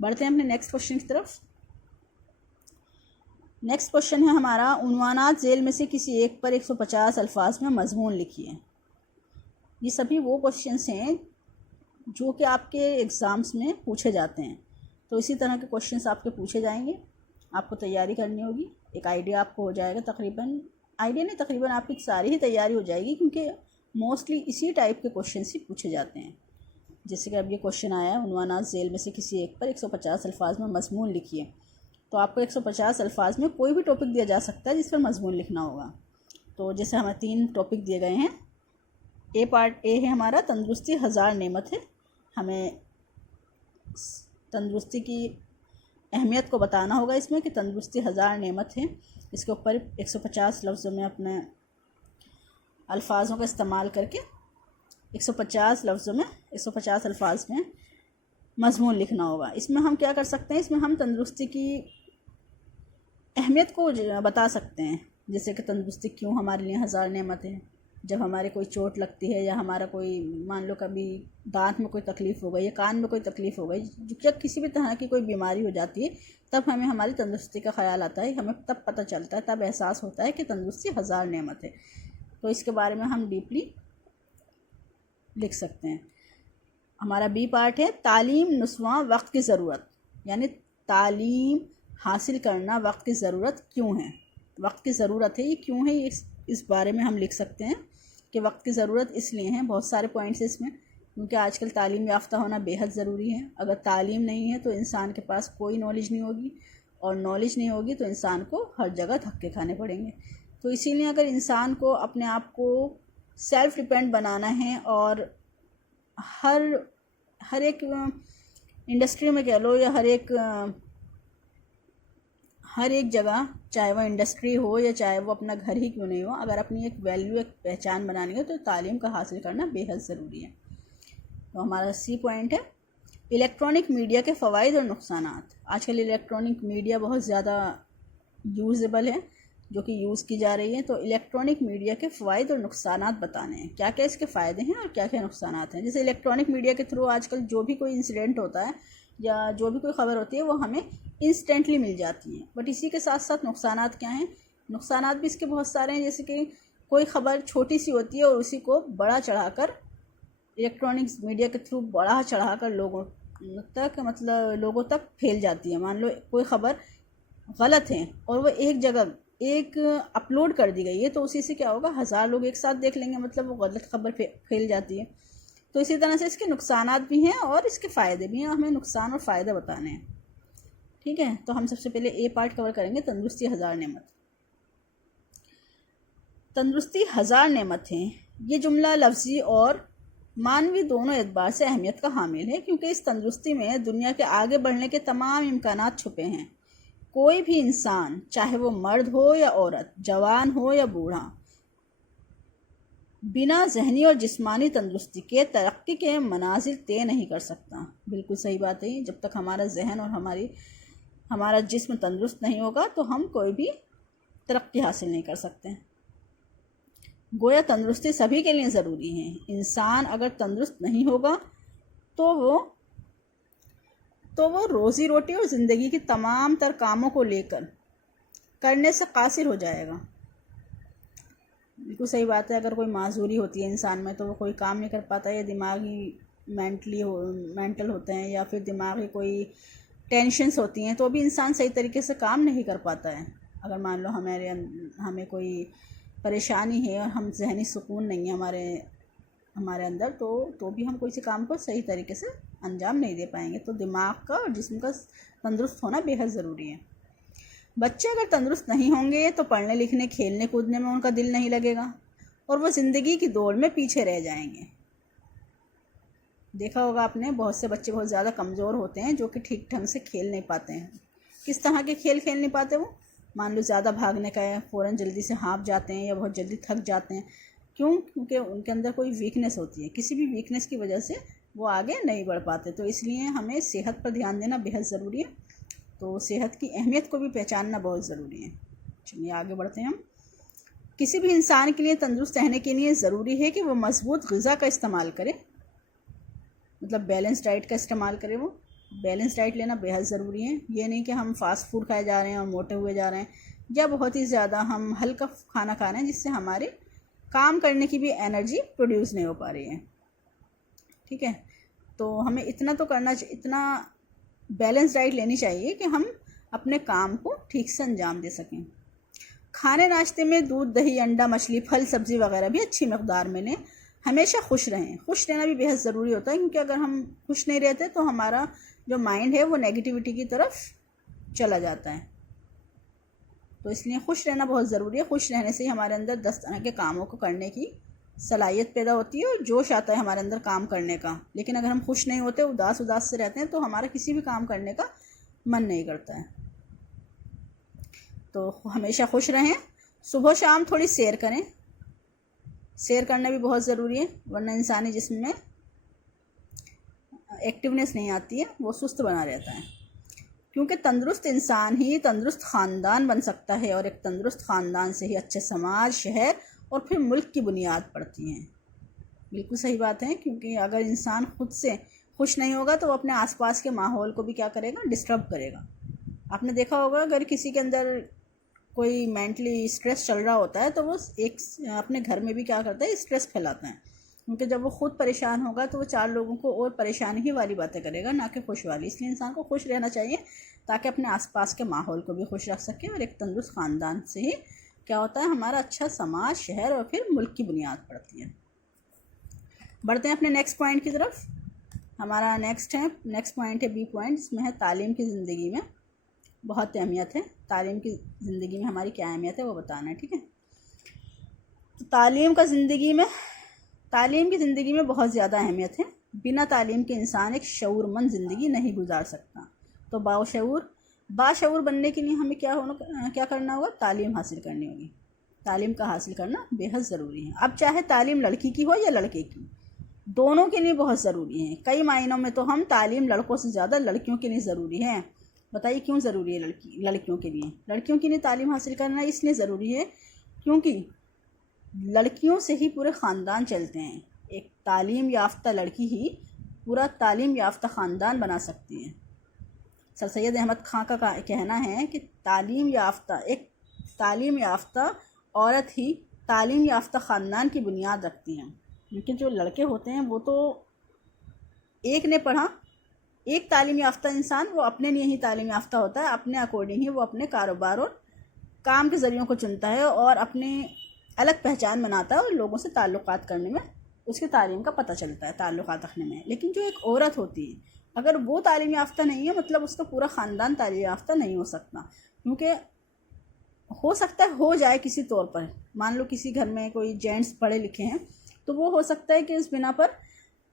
بڑھتے ہیں اپنے نیکسٹ کوشچن کی طرف. نیکسٹ کوشچن ہے ہمارا، عنوانات ذیل میں سے کسی ایک پر 150 الفاظ میں مضمون لکھیے. یہ سبھی وہ کوشچنس ہیں جو کہ آپ کے ایگزامس میں پوچھے جاتے ہیں. تو اسی طرح کے کوشچنس آپ کے پوچھے جائیں گے، آپ کو تیاری کرنی ہوگی. ایک آئیڈیا آپ کو ہو جائے گا، تقریباً آپ کی ساری ہی تیاری ہو جائے گی، کیونکہ موسٹلی اسی ٹائپ کے کوشچنس ہی پوچھے جاتے ہیں. جیسے کہ اب یہ کوشچن آیا ہے، عنوانات ذیل میں سے کسی ایک پر 150 الفاظ میں مضمون لکھیے. تو آپ کو 150 الفاظ میں کوئی بھی ٹاپک دیا جا سکتا ہے جس پر مضمون لکھنا ہوگا. تو جیسے ہمیں 3 ٹاپک دیے گئے ہیں. پارٹ اے ہے ہمارا، تندرستی 1000 نعمت ہے. ہمیں تندرستی کی اہمیت کو بتانا ہوگا اس میں کہ تندرستی 1000 نعمت ہے. اس کے اوپر 150 لفظوں میں اپنے الفاظوں کا استعمال کر کے 150 لفظوں میں 150 الفاظ میں مضمون لکھنا ہوگا. اس میں ہم کیا کر سکتے ہیں، اس میں ہم تندرستی کی اہمیت کو بتا سکتے ہیں. جیسے کہ تندرستی کیوں ہمارے لیے 1000 نعمت ہے. جب ہمارے کوئی چوٹ لگتی ہے یا ہمارا کوئی مان لو کبھی دانت میں کوئی تکلیف ہو گئی یا کان میں کوئی تکلیف ہو گئی، جب کسی بھی طرح کی کوئی بیماری ہو جاتی ہے تب ہمیں ہماری تندرستی کا خیال آتا ہے. ہمیں تب پتہ چلتا ہے، تب احساس ہوتا ہے کہ تندرستی 1000 نعمت ہے. تو اس کے بارے میں ہم ڈیپلی لکھ سکتے ہیں. ہمارا بی پارٹ ہے، تعلیم نسواں وقت کی ضرورت. یعنی تعلیم حاصل کرنا وقت کی ضرورت کیوں ہے. وقت کی ضرورت ہے، یہ کیوں ہے، اس بارے میں ہم لکھ سکتے ہیں کہ وقت کی ضرورت اس لیے ہے. بہت سارے پوائنٹس اس میں، کیونکہ آج کل تعلیم یافتہ ہونا بے حد ضروری ہے. اگر تعلیم نہیں ہے تو انسان کے پاس کوئی نالج نہیں ہوگی، اور نالج نہیں ہوگی تو انسان کو ہر جگہ دھکے کھانے پڑیں گے. تو اسی لیے اگر انسان کو اپنے آپ کو سیلف ڈیپینڈ بنانا ہے، اور ہر ایک انڈسٹری میں کہہ لو یا ہر ایک جگہ، چاہے وہ انڈسٹری ہو یا چاہے وہ اپنا گھر ہی کیوں نہیں ہو، اگر اپنی ایک ویلیو، ایک پہچان بنانی ہو تو تعلیم کا حاصل کرنا بے حد ضروری ہے. تو ہمارا سی پوائنٹ ہے، الیکٹرانک میڈیا کے فوائد اور نقصانات. آج کل الیکٹرانک میڈیا بہت زیادہ یوزیبل ہے، جو کہ یوز کی جا رہی ہے. تو الیکٹرانک میڈیا کے فوائد اور نقصانات بتانے ہیں، کیا کیا اس کے فائدے ہیں اور کیا کیا نقصانات ہیں. جیسے الیکٹرانک میڈیا کے تھرو آج کل جو بھی کوئی انسیڈنٹ ہوتا ہے یا جو بھی کوئی خبر ہوتی ہے وہ ہمیں انسٹنٹلی مل جاتی ہیں. بٹ اسی کے ساتھ ساتھ نقصانات کیا ہیں؟ نقصانات بھی اس کے بہت سارے ہیں. جیسے کہ کوئی خبر چھوٹی سی ہوتی ہے اور اسی کو بڑا چڑھا کر الیکٹرانکس میڈیا کے تھرو بڑا چڑھا کر لوگوں تک پھیل جاتی ہے. مان لو کوئی خبر غلط ہے اور وہ ایک جگہ اپلوڈ کر دی گئی ہے، تو اسی سے کیا ہوگا، 1000 لوگ ایک ساتھ دیکھ لیں گے، مطلب وہ غلط خبر پھیل جاتی ہے. تو اسی طرح سے اس کے نقصانات بھی ہیں اور اس کے فائدے بھی ہیں. ہمیں نقصان اور فائدے بتانے ہیں. ٹھیک ہے، تو ہم سب سے پہلے اے پارٹ کور کریں گے، تندرستی 1000 نعمت. تندرستی 1000 نعمت ہے، یہ جملہ لفظی اور معنوی دونوں اعتبار سے اہمیت کا حامل ہے، کیونکہ اس تندرستی میں دنیا کے آگے بڑھنے کے تمام امکانات چھپے ہیں. کوئی بھی انسان، چاہے وہ مرد ہو یا عورت، جوان ہو یا بوڑھا، بنا ذہنی اور جسمانی تندرستی کے ترقی کے منازل طے نہیں کر سکتا. بالکل صحیح بات ہے. جب تک ہمارا ذہن اور ہمارا جسم تندرست نہیں ہوگا تو ہم کوئی بھی ترقی حاصل نہیں کر سکتے. گویا تندرستی سبھی کے لیے ضروری ہے. انسان اگر تندرست نہیں ہوگا تو وہ روزی روٹی اور زندگی کی تمام تر کاموں کو لے کر کرنے سے قاصر ہو جائے گا. بالکل صحیح بات ہے. اگر کوئی معذوری ہوتی ہے انسان میں تو وہ کوئی کام نہیں کر پاتا، یا دماغی مینٹل ہوتے ہیں، یا پھر دماغی کوئی ٹینشنز ہوتی ہیں، تو بھی انسان صحیح طریقے سے کام نہیں کر پاتا ہے. اگر مان لو ہمیں کوئی پریشانی ہے اور ہم ذہنی سکون نہیں ہے ہمارے اندر، تو بھی ہم کوئی سے کام کو صحیح طریقے سے انجام نہیں دے پائیں گے. تو دماغ کا اور جسم کا تندرست ہونا بے حد ضروری ہے. بچے اگر تندرست نہیں ہوں گے تو پڑھنے لکھنے، کھیلنے کودنے میں ان کا دل نہیں لگے گا، اور وہ زندگی کی دوڑ میں پیچھے رہ جائیں گے. دیکھا ہوگا آپ نے، بہت سے بچے بہت زیادہ کمزور ہوتے ہیں جو کہ ٹھیک ڈھنگ سے کھیل نہیں پاتے ہیں. کس طرح کے کھیل نہیں پاتے؟ وہ مان لو زیادہ بھاگنے کا ہے، فوراً جلدی سے ہانپ جاتے ہیں یا بہت جلدی تھک جاتے ہیں. کیونکہ ان کے اندر کوئی ویکنس ہوتی ہے. کسی بھی ویکنس کی وجہ سے وہ آگے نہیں بڑھ پاتے. تو اس لیے ہمیں صحت پر دھیان دینا بے حد ضروری ہے. تو صحت کی اہمیت کو بھی پہچاننا بہت ضروری ہے. چلیے آگے بڑھتے ہیں ہم. کسی بھی انسان کے لیے تندرست رہنے کے لیے ضروری ہے کہ وہ مضبوط غذا کا استعمال کرے، مطلب بیلنس ڈائٹ کا استعمال کرے. وہ بیلنس ڈائٹ لینا بیحد ضروری ہے. یہ نہیں کہ ہم فاسٹ فوڈ کھائے جا رہے ہیں اور موٹے ہوئے جا رہے ہیں, یا بہت ہی زیادہ ہم ہلکا کھانا کھا رہے ہیں جس سے ہمارے کام کرنے کی بھی انرجی پروڈیوس نہیں ہو پا رہی ہے. ٹھیک ہے, تو ہمیں اتنا تو کرنا اتنا بیلنس ڈائٹ لینی چاہیے کہ ہم اپنے کام کو ٹھیک سے انجام دے سکیں. کھانے ناشتے میں دودھ, دہی, انڈا, مچھلی, پھل, سبزی وغیرہ بھی اچھی مقدار میں لیں. ہمیشہ خوش رہیں. خوش رہنا بھی بہت ضروری ہوتا ہے, کیونکہ اگر ہم خوش نہیں رہتے تو ہمارا جو مائنڈ ہے وہ نیگیٹیوٹی کی طرف چلا جاتا ہے. تو اس لیے خوش رہنا بہت ضروری ہے. خوش رہنے سے ہی ہمارے اندر 10 طرح کے کاموں کو کرنے کی صلاحیت پیدا ہوتی ہے اور جوش آتا ہے ہمارے اندر کام کرنے کا. لیکن اگر ہم خوش نہیں ہوتے, اداس سے رہتے ہیں, تو ہمارا کسی بھی کام کرنے کا من نہیں کرتا ہے. تو ہمیشہ خوش رہیں. صبح شام تھوڑی سیر کریں. سیر کرنا بھی بہت ضروری ہے, ورنہ انسانی جسم میں ایکٹیونیس نہیں آتی ہے, وہ سست بنا رہتا ہے. کیونکہ تندرست انسان ہی تندرست خاندان بن سکتا ہے, اور ایک تندرست خاندان سے ہی اچھے سماج, شہر اور پھر ملک کی بنیاد پڑتی ہیں. بالکل صحیح بات ہے, کیونکہ اگر انسان خود سے خوش نہیں ہوگا تو وہ اپنے آس پاس کے ماحول کو بھی کیا کرے گا, ڈسٹرب کرے گا. آپ نے دیکھا ہوگا اگر کسی کے اندر کوئی مینٹلی اسٹریس چل رہا ہوتا ہے تو وہ ایک اپنے گھر میں بھی کیا کرتا ہے, اسٹریس پھیلاتا ہے. کیونکہ جب وہ خود پریشان ہوگا تو وہ 4 لوگوں کو اور پریشانی ہی والی باتیں کرے گا, نہ کہ خوش والی. اس لیے انسان کو خوش رہنا چاہیے تاکہ اپنے آس پاس کے ماحول کو بھی خوش رکھ سکے, اور ایک تندرست خاندان سے ہی کیا ہوتا ہے, ہمارا اچھا سماج, شہر اور پھر ملک کی بنیاد پڑتی ہے. بڑھتے ہیں اپنے نیکسٹ پوائنٹ کی طرف. ہمارا نیکسٹ پوائنٹ ہے بی پوائنٹ, جس میں ہے تعلیم کی زندگی میں بہت اہمیت ہے. تعلیم کی زندگی میں ہماری کیا اہمیت ہے وہ بتانا ہے. ٹھیک ہے, تو تعلیم کی زندگی میں بہت زیادہ اہمیت ہے. بنا تعلیم کے انسان ایک شعور مند زندگی نہیں گزار سکتا. تو باشعور بننے کے لیے ہمیں کیا کرنا ہوگا, تعلیم حاصل کرنی ہوگی. تعلیم کا حاصل کرنا بےحد ضروری ہے. اب چاہے تعلیم لڑکی کی ہو یا لڑکے کی, دونوں کے لیے بہت ضروری ہے. کئی معنوں میں تو ہم تعلیم لڑکوں سے زیادہ لڑکیوں کے لیے ضروری ہے. بتائیے کیوں ضروری ہے لڑکیوں کے لیے؟ لڑکیوں کے لیے تعلیم حاصل کرنا اس لیے ضروری ہے کیونکہ لڑکیوں سے ہی پورے خاندان چلتے ہیں. ایک تعلیم یافتہ لڑکی ہی پورا تعلیم یافتہ خاندان بنا سکتی ہے. سر سید احمد خان کا کہنا ہے کہ تعلیم یافتہ عورت ہی تعلیم یافتہ خاندان کی بنیاد رکھتی ہیں. کیونکہ جو لڑکے ہوتے ہیں وہ تو ایک تعلیم یافتہ انسان وہ اپنے لیے ہی تعلیم یافتہ ہوتا ہے, اپنے اکارڈنگ ہی وہ اپنے کاروبار اور کام کے ذریعوں کو چنتا ہے اور اپنے الگ پہچان بناتا ہے, اور لوگوں سے تعلقات کرنے میں اس کی تعلیم کا پتہ چلتا ہے, تعلقات رکھنے میں. لیکن جو ایک عورت ہوتی ہے اگر وہ تعلیم یافتہ نہیں ہے, مطلب اس کا پورا خاندان تعلیم یافتہ نہیں ہو سکتا. کیونکہ ہو سکتا ہے ہو جائے کسی طور پر, مان لو کسی گھر میں کوئی جینٹس پڑھے لکھے ہیں تو وہ ہو سکتا ہے کہ اس بنا پر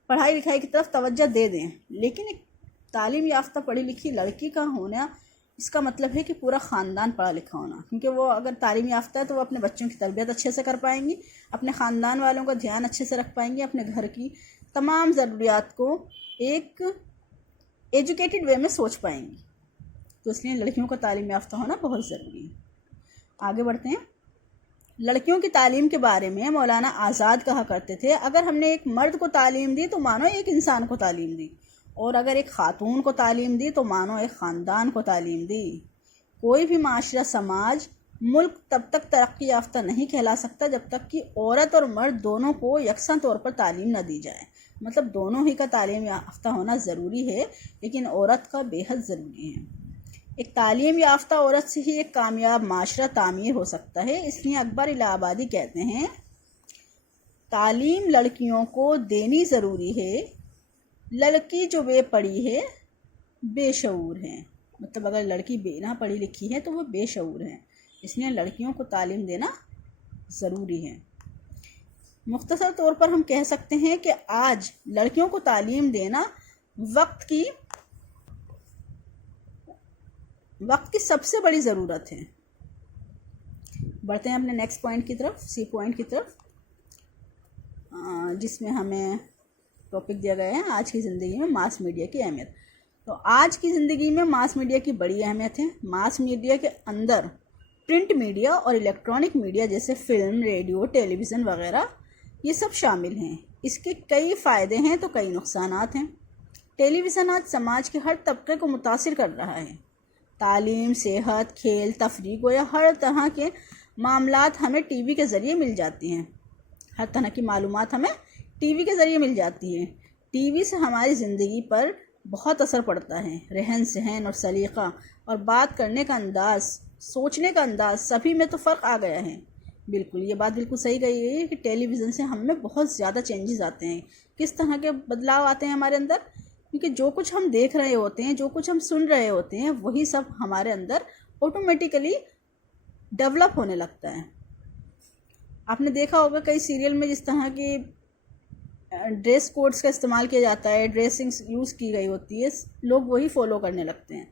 پڑھائی لکھائی کی طرف توجہ دے دیں. لیکن ایک تعلیم یافتہ پڑھی لکھی لڑکی کا ہونا اس کا مطلب ہے کہ پورا خاندان پڑھا لکھا ہونا. کیونکہ وہ اگر تعلیم یافتہ ہے تو وہ اپنے بچوں کی تربیت اچھے سے کر پائیں گی, اپنے خاندان والوں کا دھیان اچھے سے رکھ پائیں گی, اپنے گھر کی تمام ضروریات کو ایک ایجوکیٹڈ وے میں سوچ پائیں گی. تو اس لیے لڑکیوں کا تعلیم یافتہ ہونا بہت ضروری ہے. آگے بڑھتے ہیں. لڑکیوں کی تعلیم کے بارے میں مولانا آزاد کہا کرتے تھے, اگر ہم نے ایک مرد کو تعلیم دی تو مانو ایک انسان کو تعلیم دی, اور اگر ایک خاتون کو تعلیم دی تو مانو ایک خاندان کو تعلیم دی. کوئی بھی معاشرہ, سماج, ملک تب تک ترقی یافتہ نہیں کہلا سکتا جب تک کہ عورت اور مرد دونوں کو یکساں طور پر تعلیم نہ دی جائے. مطلب دونوں ہی کا تعلیم یافتہ ہونا ضروری ہے, لیکن عورت کا بےحد ضروری ہے. ایک تعلیم یافتہ عورت سے ہی ایک کامیاب معاشرہ تعمیر ہو سکتا ہے. اس لیے اکبر الہ آبادی کہتے ہیں تعلیم لڑکیوں کو دینی ضروری ہے, لڑکی جو بے پڑھی ہے بے شعور ہے. مطلب اگر لڑکی نہ پڑھی لکھی ہے تو وہ بے شعور ہے, اس لیے لڑکیوں کو تعلیم دینا ضروری ہے. مختصر طور پر ہم کہہ سکتے ہیں کہ آج لڑکیوں کو تعلیم دینا وقت کی سب سے بڑی ضرورت ہے. بڑھتے ہیں اپنے نیکسٹ پوائنٹ کی طرف, سی پوائنٹ کی طرف, جس میں ہمیں ٹاپک دیا گیا ہے آج کی زندگی میں ماس میڈیا کی اہمیت. تو آج کی زندگی میں ماس میڈیا کی بڑی اہمیت ہے. ماس میڈیا کے اندر پرنٹ میڈیا اور الیکٹرانک میڈیا جیسے فلم, ریڈیو, ٹیلی ویژن وغیرہ یہ سب شامل ہیں. اس کے کئی فائدے ہیں تو کئی نقصانات ہیں. ٹیلی ویژن آج سماج کے ہر طبقے کو متاثر کر رہا ہے۔ تعلیم، صحت، کھیل، تفریح و یا ہر طرح کے معاملات ہمیں ٹی وی کے ذریعے مل جاتی ہیں۔ ہر طرح کی معلومات ہمیں ٹی وی کے ذریعے مل جاتی ہیں۔ ٹی وی سے ہماری زندگی پر بہت اثر پڑتا ہے۔ رہن سہن اور سلیقہ اور بات کرنے کا انداز، سوچنے کا انداز، سبھی میں تو فرق آ گیا ہے۔ بالکل، یہ بات بالکل صحیح کہی گئی ہے کہ ٹیلی ویژن سے ہم میں بہت زیادہ چینجز آتے ہیں۔ کس طرح کے بدلاؤ آتے ہیں ہمارے اندر؟ کیونکہ جو کچھ ہم دیکھ رہے ہوتے ہیں، جو کچھ ہم سن رہے ہوتے ہیں، وہی سب ہمارے اندر آٹومیٹیکلی ڈیولپ ہونے لگتا ہے۔ آپ نے دیکھا ہوگا کئی سیریل میں جس طرح کی ڈریس کوڈز کا استعمال کیا جاتا ہے، ڈریسنگ یوز کی گئی ہوتی ہے، لوگ وہی فالو کرنے لگتے ہیں،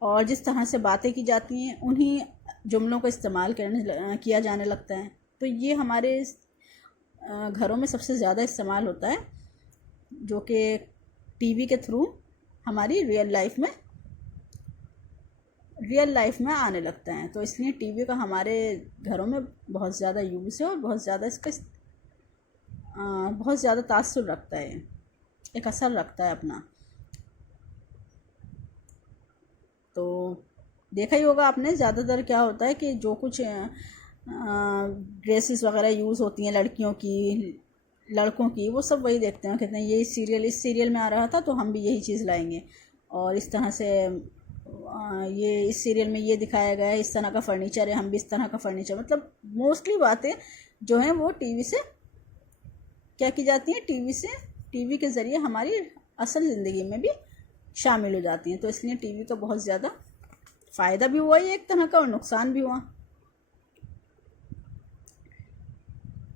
اور جس طرح سے باتیں کی جاتی ہیں انہی جملوں کا استعمال کیا جانے لگتا ہے۔ تو یہ ہمارے گھروں میں سب سے زیادہ استعمال ہوتا ہے، جو کہ ٹی وی کے تھرو ہماری ریئل لائف میں آنے لگتا ہے۔ تو اس لیے ٹی وی کا ہمارے گھروں میں بہت زیادہ یوز ہے، اور بہت زیادہ اس کا بہت زیادہ تاثر رکھتا ہے، ایک اثر رکھتا ہے اپنا۔ تو دیکھا ہی ہوگا آپ نے، زیادہ تر کیا ہوتا ہے کہ جو کچھ ڈریسز وغیرہ یوز ہوتی ہیں لڑکیوں کی، لڑکوں کی، وہ سب وہی دیکھتے ہیں، کہتے ہیں یہ اس سیریل میں آ رہا تھا تو ہم بھی یہی چیز لائیں گے، اور اس طرح سے یہ اس سیریل میں یہ دکھایا گیا ہے، اس طرح کا فرنیچر ہے، ہم بھی اس طرح کا فرنیچر، مطلب موسٹلی باتیں جو ہیں وہ ٹی وی سے کیا کی جاتی ہیں، ٹی وی کے ذریعے ہماری اصل زندگی میں بھی شامل ہو جاتی ہیں۔ تو اس لیے ٹی وی کا بہت زیادہ فائدہ بھی ہوا ہے ایک طرح کا، اور نقصان بھی ہوا۔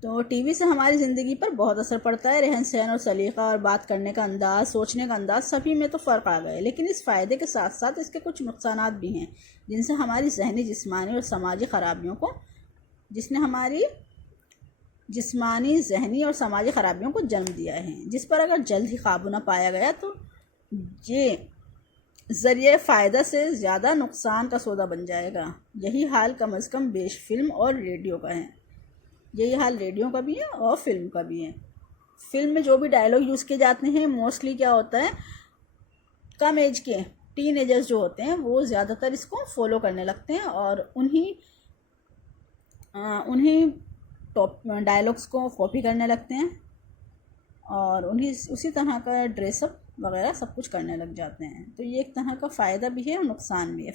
تو ٹی وی سے ہماری زندگی پر بہت اثر پڑتا ہے، رہن سہن اور سلیقہ اور بات کرنے کا انداز، سوچنے کا انداز، سبھی میں تو فرق آ گئے۔ لیکن اس فائدے کے ساتھ ساتھ اس کے کچھ نقصانات بھی ہیں، جن سے ہماری ذہنی، جسمانی اور سماجی خرابیوں کو جنم دیا ہے، جس پر اگر جلد ہی قابو نہ پایا گیا تو یہ ذریعہ فائدہ سے زیادہ نقصان کا سودا بن جائے گا۔ یہی حال کم از کم بیش فلم اور ریڈیو کا ہے۔ یہی حال ریڈیو کا بھی ہے اور فلم کا بھی ہے۔ فلم میں جو بھی ڈائلاگ یوز کیے جاتے ہیں، موسٹلی کیا ہوتا ہے، کم ایج کے ٹین ایجرز جو ہوتے ہیں وہ زیادہ تر اس کو فالو کرنے لگتے ہیں، اور انہی ڈائلاگس کو کاپی کرنے لگتے ہیں، اور اسی طرح کا ڈریس اپ وغیرہ سب کچھ کرنے لگ جاتے ہیں۔ تو یہ ایک طرح کا فائدہ بھی ہے اور نقصان بھی ہے۔